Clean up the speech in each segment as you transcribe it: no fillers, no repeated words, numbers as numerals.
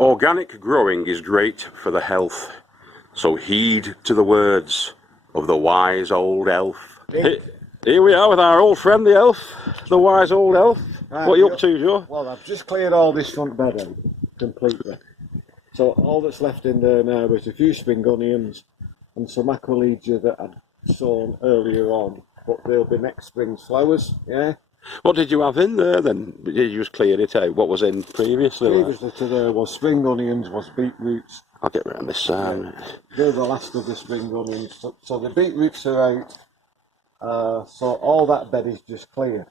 Organic growing is great for the health, so heed to the words of the wise old elf. Here we are with our old friend the elf, the wise old elf. Right, what are you up to, Joe? Well, I've just cleared all this front bed out completely. So all that's left in there now is a few spring onions and some aqualegia that I'd sown earlier on, but they'll be next spring's flowers, yeah? What did you have in there then? Did you just clear it out? What was in previously? Previously to there was spring onions, was beetroots. I'll get round this side. Yeah, they're the last of the spring onions. So the beetroots are out. So all that bed is just cleared.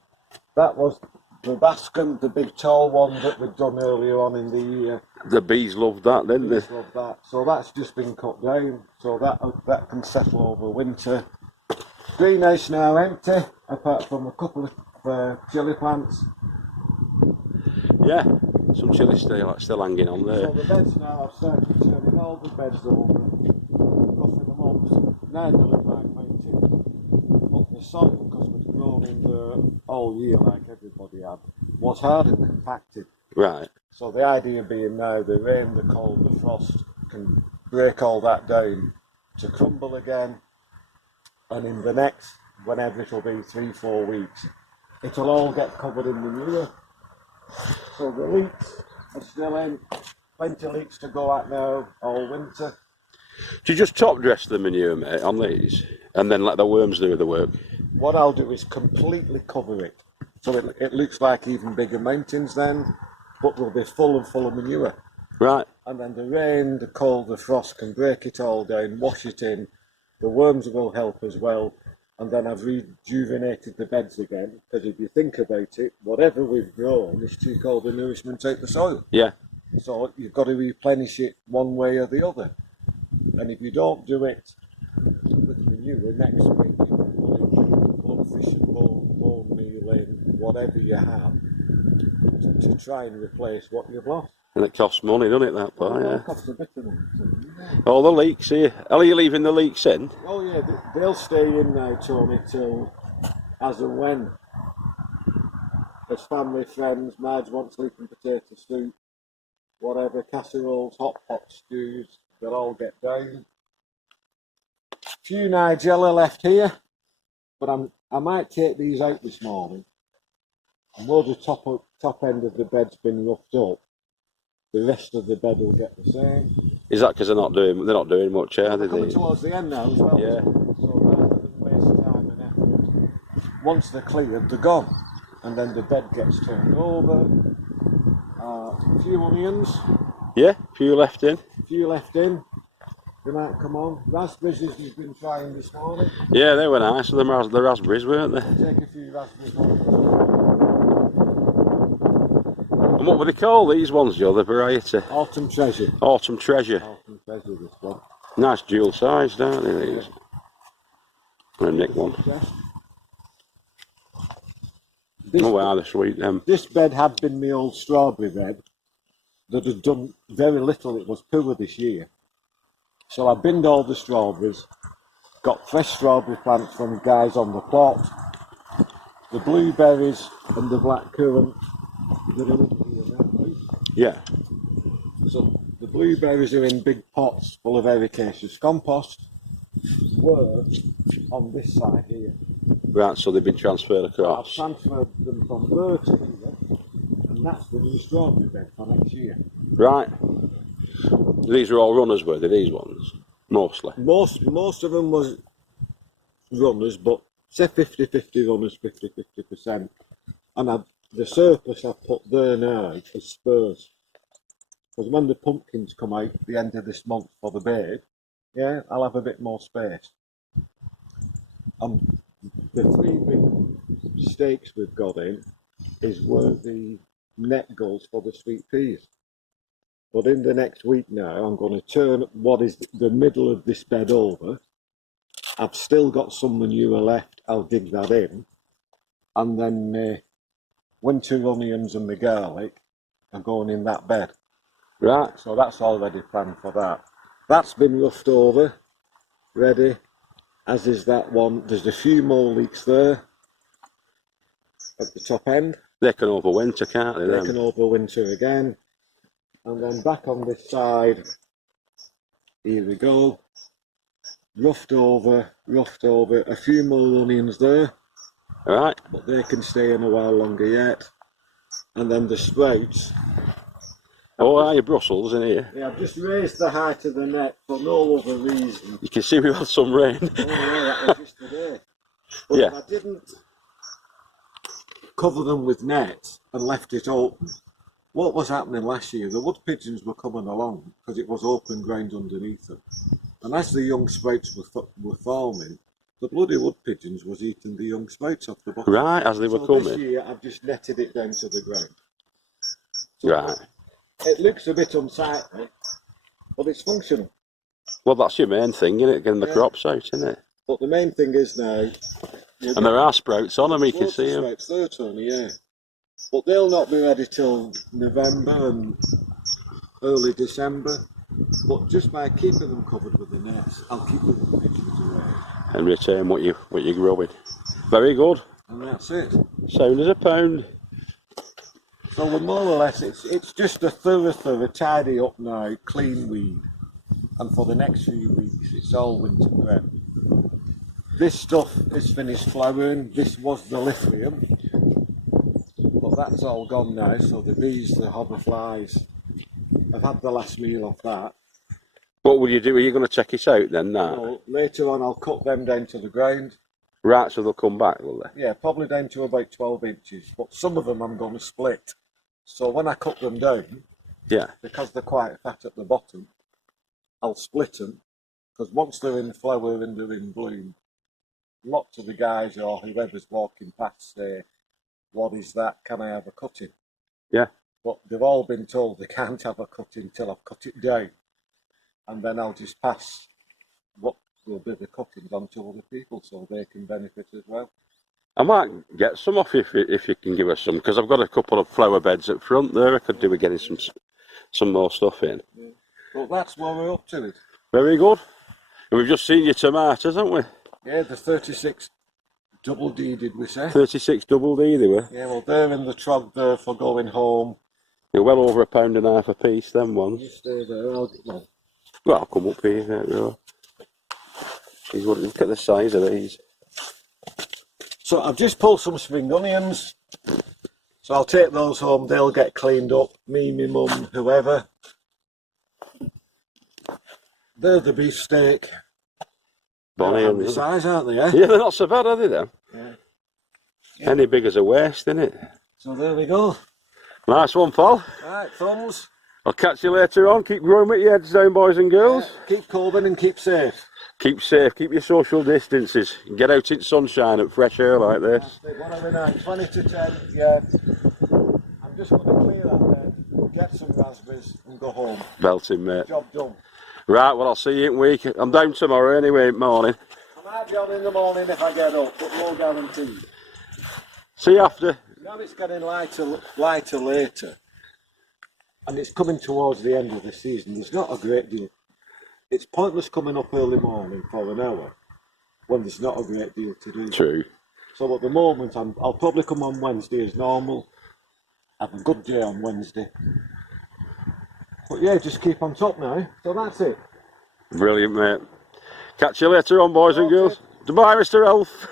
That was the bascom, the big tall one that we'd done earlier on in the year. The bees loved that, didn't they? The bees loved that. So that's just been cut down. So that can settle over winter. Greenhouse now empty, apart from a couple of chilli plants. Yeah, some chilli still hanging on there. So the beds now, I've started turning all the beds over, roughing them up. Now they look like mountains. But the soil, because we'd grown in there all year like everybody had, was hard and compacted. Right. So the idea being now the rain, the cold, the frost can break all that down to crumble again, and in the next, whenever it'll be 3-4 weeks, it'll all get covered in manure. So the leeks are still in, plenty of leeks to go at now all winter. Do you just top dress the manure, mate, on these, and then let the worms do the work? What I'll do is completely cover it, so it looks like even bigger mountains then, but they'll be full of manure. Right. And then the rain, the cold, the frost can break it all down, wash it in. The worms will help as well. And then I've rejuvenated the beds again, because if you think about it, whatever we've grown is to take all the nourishment out the soil. Yeah. So you've got to replenish it one way or the other. And if you don't do it with manure next spring, you'll put fish and bone meal in, whatever you have, to try and replace what you've lost. And it costs money, doesn't it, that part? Yeah. It costs a bit of money too. All the leeks here. Are you leaving the leeks in? Oh yeah, they'll stay in now, Tony, till as and when. As family, friends, Marge wants leek and potato soup, whatever, casseroles, hot pot stews, they'll all get down. Few Nigella left here, but I might take these out this morning. And where the top end of the bed's been roughed up, the rest of the bed will get the same. Is that because they're not doing much, are they? They're coming towards the end now as well. Yeah. So rather than waste time and effort, once they're cleared, they're gone. And then the bed gets turned over. A few onions. Yeah, few left in. They might come on. Raspberries as you've been trying this morning. Yeah, they were nice. The raspberries, weren't they? Take a few raspberries on. And what were they called, these ones, Joe, the variety? Autumn Treasure. Autumn Treasure. Autumn Treasure, this one. Nice dual sized, aren't they, these? I'm going to nick one. Oh wow, they're sweet, them. This bed had been my old strawberry bed that had done very little. It was poor this year. So I binned all the strawberries, got fresh strawberry plants from guys on the plot, the blueberries and the blackcurrant that are in here now. Yeah. So the blueberries are in big pots full of ericaceous compost, were on this side here. Right, so they've been transferred across. I've transferred them from there to here, and that's the new strawberry bed for next year. Right. These are all runners, were they, these ones? Mostly. Most of them was runners, but say 50-50 runners, 50-50%. And the surplus I've put there now is spurs. Because when the pumpkins come out at the end of this month for the babe, yeah, I'll have a bit more space. And the 3 big stakes we've got in is where the net goes for the sweet peas. But in the next week now, I'm going to turn what is the middle of this bed over. I've still got some manure left. I'll dig that in. And then winter onions and the garlic are going in that bed. Right. So that's already planned for that. That's been roughed over, ready, as is that one. There's a few more leeks there at the top end. They can overwinter, can't they? They can overwinter again. And then back on this side, here we go. Roughed over, a few more onions there, Right. but they can stay in a while longer yet. And then the sprouts. Oh, are you Brussels in here? Yeah, I've just raised the height of the net for no other reason. You can see we've had some rain. Oh yeah, that was just today. But Yeah. if I didn't cover them with nets and left it open, what was happening last year, the wood pigeons were coming along because it was open ground underneath them. And as the young sprouts were forming, the bloody wood pigeons was eating the young sprouts off the bottom. Right, as they were so coming. This year I've just netted it down to the ground. So Right. It looks a bit unsightly, but it's functional. Well, that's your main thing, isn't it? Getting the crops out, isn't it? But the main thing is now... And there are sprouts on them, you can loads of see them. sprouts there, Tony, yeah. But they'll not be ready till November and early December. But just by keeping them covered with the nets, I'll keep the pigeons away. And retain what you're growing. Very good. And that's it. Sound as a pound. So we're more or less, it's just a thorough, tidy up now, clean weed. And for the next few weeks, it's all winter prep. This stuff is finished flowering. This was the lithium. But that's all gone now, so the bees, the hoverflies, I've had the last meal off that. What will you do? Are you going to check it out then, now? So later on, I'll cut them down to the ground. Right, so they'll come back, will they? Yeah, probably down to about 12 inches. But some of them I'm going to split. So when I cut them down, Yeah. because they're quite fat at the bottom, I'll split them. Because once they're in flower and they're in bloom, lots of the guys or whoever's walking past say, what is that? Can I have a cutting? Yeah. But they've all been told they can't have a cutting until I've cut it down. And then I'll just pass what will be the cuttings on to other people so they can benefit as well. I might get some off if you can give us some, because I've got a couple of flower beds at front there. I could do with getting some more stuff in. Yeah. But that's what we're up to it. Very good. And we've just seen your tomatoes, haven't we? Yeah, the 36 double D, did we say? 36 double D they were. Yeah, well, they're in the trog there for going home. They're well over £1.50 a piece, them ones. You stay there, well. Well, I'll come up here. There we are. Look at the size of these. So I've just pulled some spring onions. So I'll take those home, they'll get cleaned up. Me, my mum, whoever. They're the beefsteak. Bonnie They're the size, aren't they? Eh? Yeah, they're not so bad, are they, then? Yeah. Any big as a waist, innit? So there we go. Nice one, pal. Right, thumbs. I'll catch you later on. Keep growing with your heads down, boys and girls. Yeah, keep combing and keep safe. Keep safe, keep your social distances. Get out in sunshine and fresh air like this. What are we now? 20 to 10, yeah. I'm just going to clear that bed, get some raspberries and go home. Belting, mate. Job done. Right, well, I'll see you in a week. I'm down tomorrow anyway, morning. I might be on in the morning if I get up, but no guarantee. See you after. Now it's getting lighter later, and it's coming towards the end of the season. There's not a great deal. It's pointless coming up early morning for an hour when there's not a great deal to do. True. So at the moment, I'll probably come on Wednesday as normal. Have a good day on Wednesday. But yeah, just keep on top now. So that's it. Brilliant, mate. Catch you later on, boys and girls. Goodbye, Mr. Elf.